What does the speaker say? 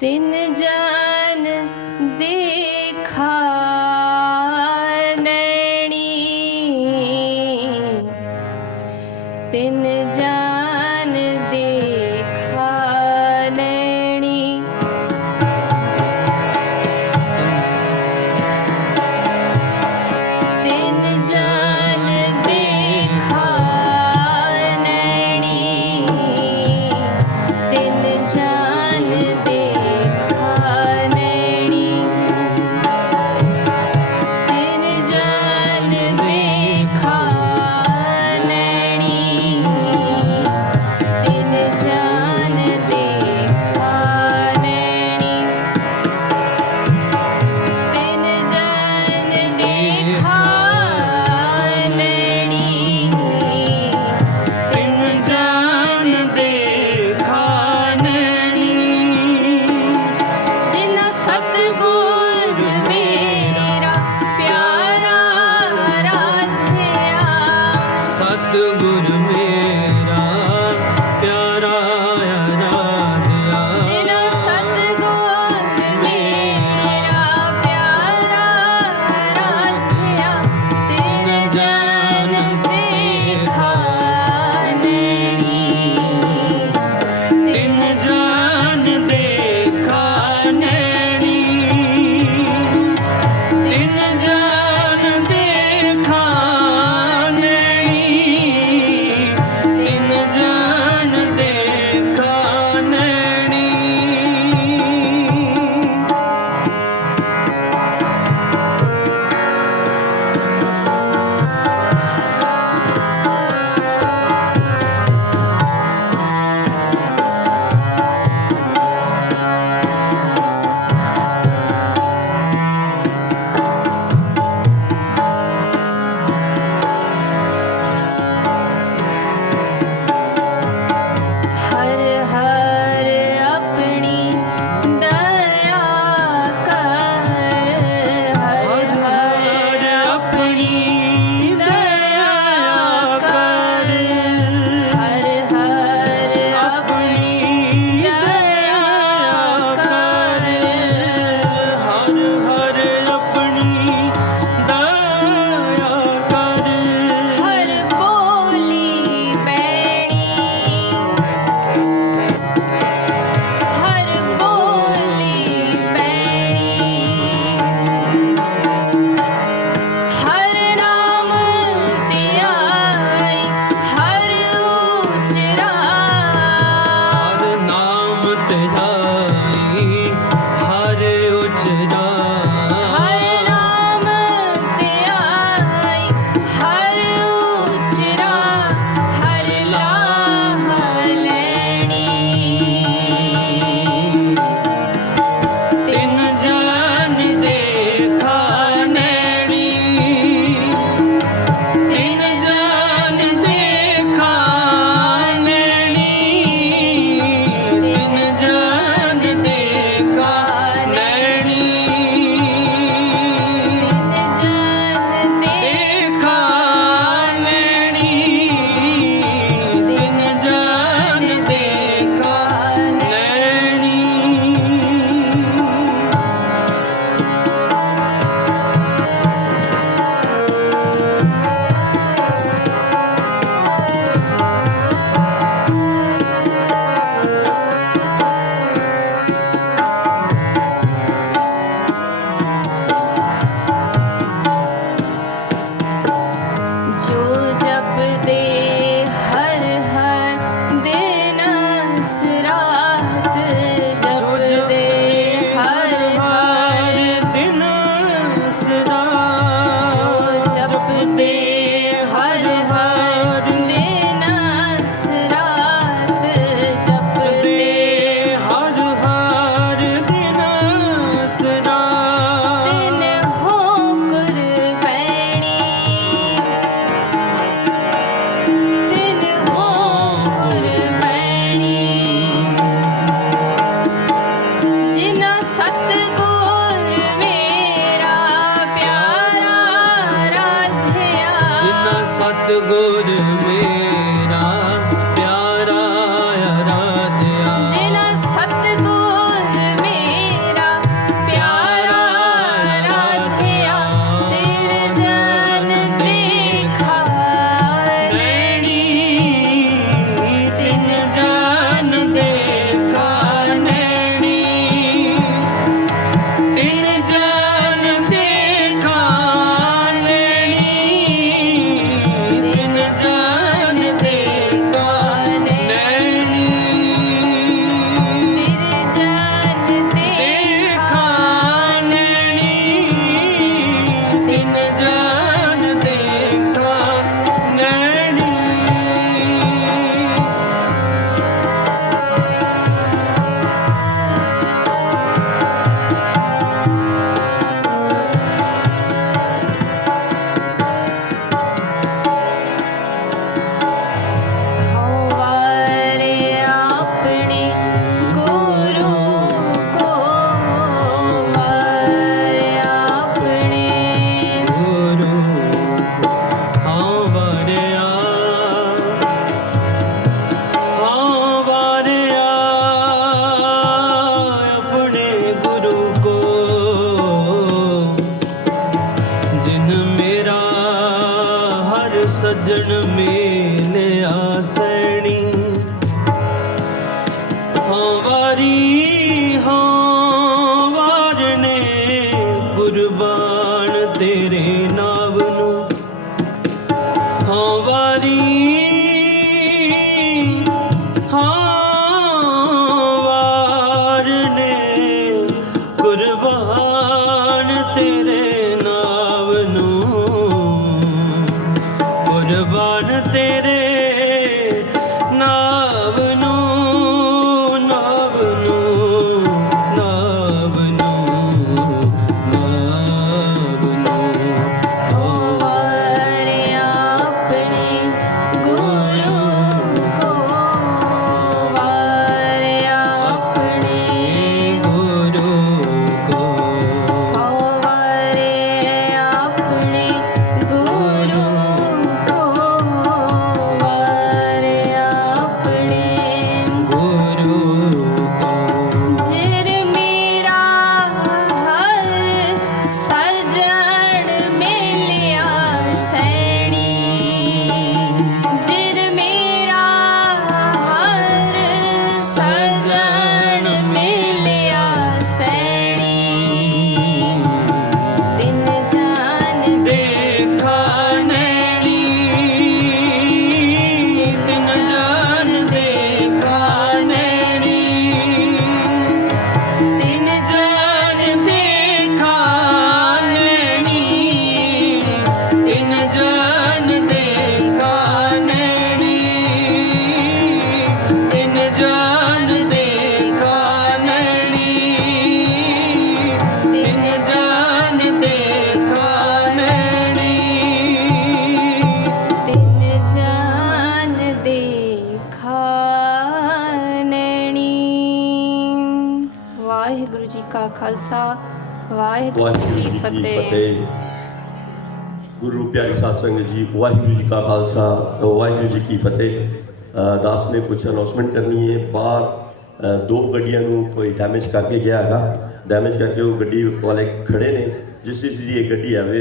तिन जान दे ਸਤਿਗੁਰ ਮੇਰੇ। ਹਾਂ ਵਾਰੀ ਹਾਂ ਵਾਰਨੇ ਗੁਰਬਾਨ ਤੇਰੇ ਨਾਮ ਨੂੰ। ਹਾਂ ਵਾਰੀ ਹਾਂ ਵਾਰਨੇ ਗੁਰਬਾਨ ਤੇਰੇ ਖਾਲਸਾ ਵਾਹਿਗੁਰੂ ਜੀ ਕੀ ਫਤਿਹ। ਗੁਰੂ ਪਿਆਰੇ ਸਾਧ ਸੰਗਤ ਜੀ ਵਾਹਿਗੁਰੂ ਜੀ ਕਾ ਖਾਲਸਾ ਵਾਹਿਗੁਰੂ ਜੀ ਕੀ ਫਤਿਹ। ਦਾਸ ਨੇ ਕੁਝ ਅਨਾਉਂਸਮੈਂਟ ਕਰਨੀ ਹੈ ਬਾਹਰ ਦੋ ਗੱਡੀਆਂ ਨੂੰ ਕੋਈ ਡੈਮੇਜ ਕਰਕੇ ਗਿਆ ਹੈਗਾ। ਡੈਮੇਜ ਕਰਕੇ ਉਹ ਗੱਡੀ ਵਾਲੇ ਖੜੇ ਨੇ ਜਿਸ ਦੀ ਇਹ ਗੱਡੀ ਆਵੇ